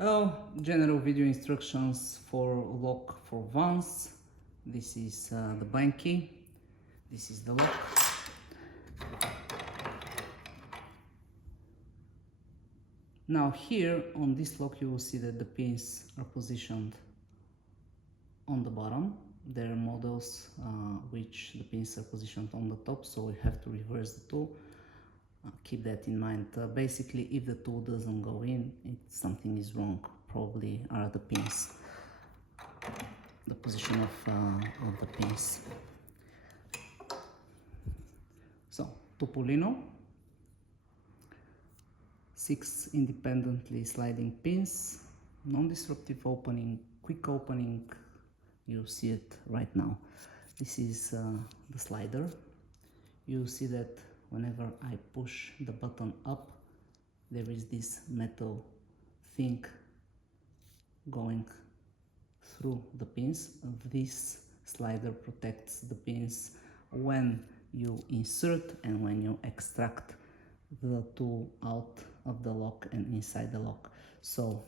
Oh, general video instructions for lock for vans. This is the bind key. This is the lock. Now here on this lock you will see that the pins are positioned on the bottom. There are models which the pins are positioned on the top, so we have to reverse the tool. Keep that in mind. Basically, if the tool doesn't go in, something is wrong. Probably are the pins, the position of the pins. So, Topolino, 6 independently sliding pins, non-disruptive opening, quick opening. You see it right now. This is the slider. You see that whenever I push the button up, there is this metal thing going through the pins. This slider protects the pins when you insert and when you extract the tool out of the lock and inside the lock. So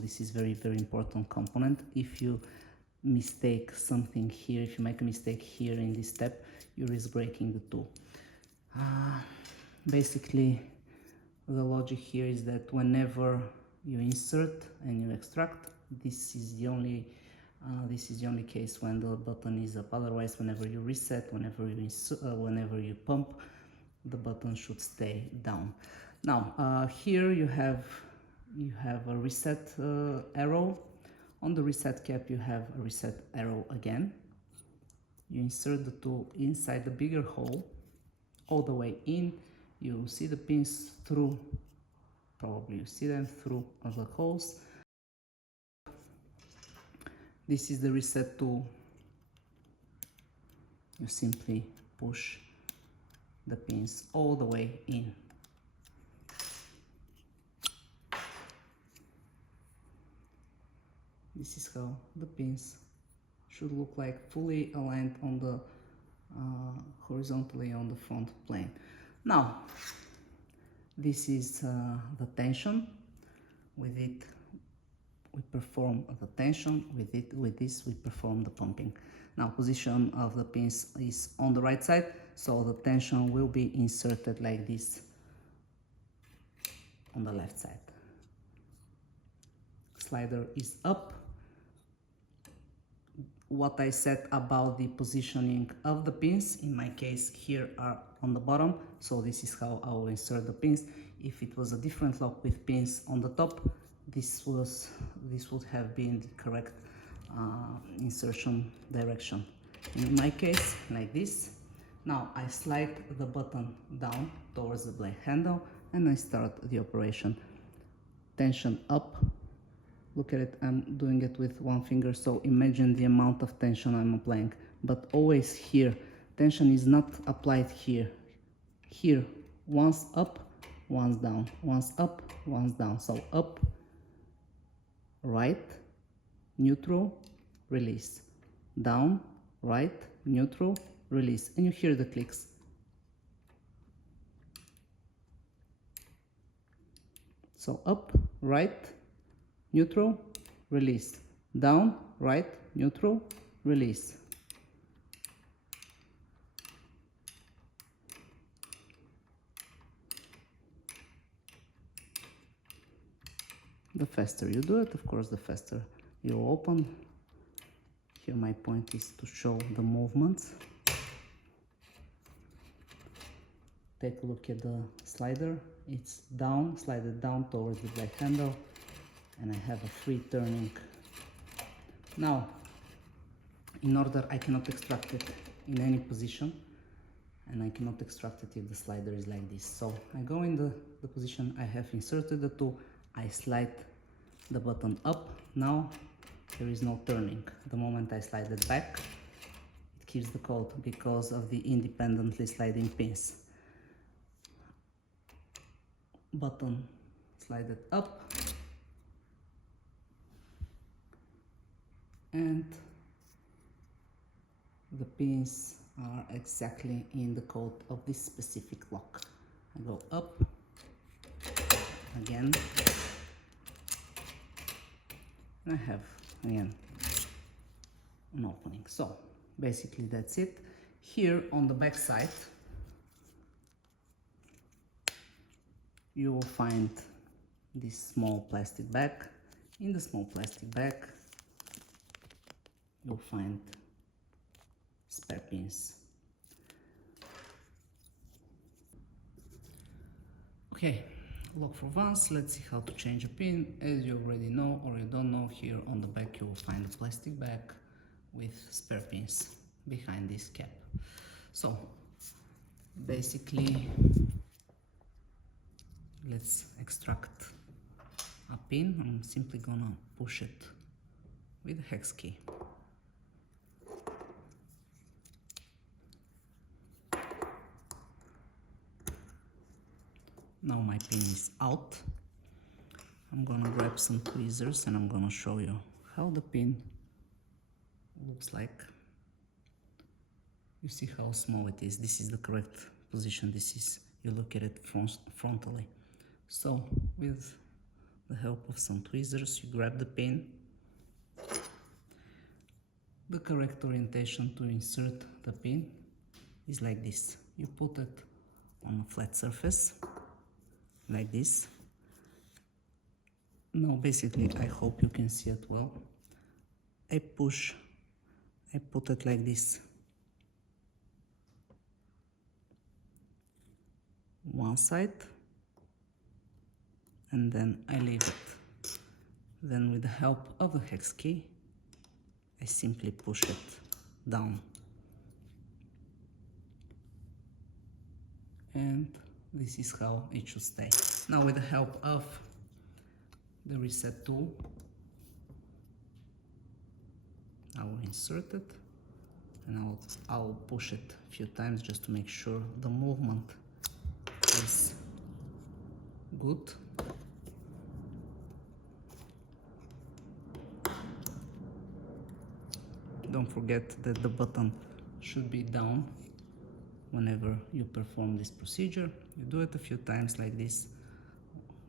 this is very important component. If you mistake something here, if you make a mistake here in this step, you risk breaking the tool. Basically, the logic here is that whenever you insert and you extract, this is the only case when the button is up. Otherwise, whenever you reset, whenever you pump, the button should stay down. Now here you have a reset arrow. On the reset cap you have a reset arrow again. You insert the tool inside the bigger hole all the way in. You see the pins through, probably you see them through the holes. This is the reset tool. You simply push the pins all the way in. This is how the pins should look like, fully aligned on the horizontally on the front plane. Now, this is the tension. With it, we perform the tension. With this, we perform the pumping. Now, position of the pins is on the right side, so the tension will be inserted like this on the left side. Slider is up. What I said about the positioning of the pins, in my case here are on the bottom, so this is how I will insert the pins. If it was a different lock with pins on the top, this would have been the correct insertion direction. In my case, like this. Now I slide the button down towards the blade handle and I start the operation. Tension up. Look at it, I'm doing it with one finger, so imagine the amount of tension I'm applying. But always here, tension is not applied here. Here, once up, once down, once up, once down. So up, right, neutral, release. Down, right, neutral, release. And you hear the clicks. So up, right, neutral, release. Down, right, neutral, release. The faster you do it, of course, the faster you open. Here my point is to show the movements. Take a look at the slider. It's down, slided down towards the black handle, and I have a free turning. Now, in order, I cannot extract it in any position, and I cannot extract it if the slider is like this. So I go in the position I have inserted the tool, I slide the button up. Now there is no turning. The moment I slide it back, it keeps the code because of the independently sliding pins. Button slided up, and the pins are exactly in the code of this specific lock. I go up again, and I have again an opening. So basically that's it. Here on the back side you will find this small plastic bag. In the small plastic bag you'll find spare pins. Okay, L4V, let's see how to change a pin. As you already know or you don't know, here on the back you will find a plastic bag with spare pins behind this cap. So basically let's extract a pin. I'm simply gonna push it with the hex key. Now my pin is out. I'm gonna grab some tweezers and I'm gonna show you how the pin looks like. You see how small it is. This is the correct position. This is, you look at it frontally. So with the help of some tweezers you grab the pin. The correct orientation to insert the pin is like this. You put it on a flat surface like this. Now basically I hope you can see it well. I put it like this. One side and then I leave it. Then with the help of the hex key I simply push it down. And this is how it should stay. Now with the help of the reset tool I will insert it and I'll push it a few times just to make sure the movement is good. Don't forget that the button should be down whenever you perform this procedure. You do it a few times like this.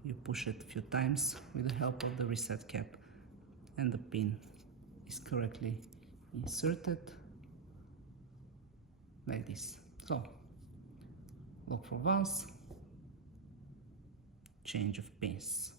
You push it a few times with the help of the reset cap and the pin is correctly inserted like this. So, L4V, change of pins.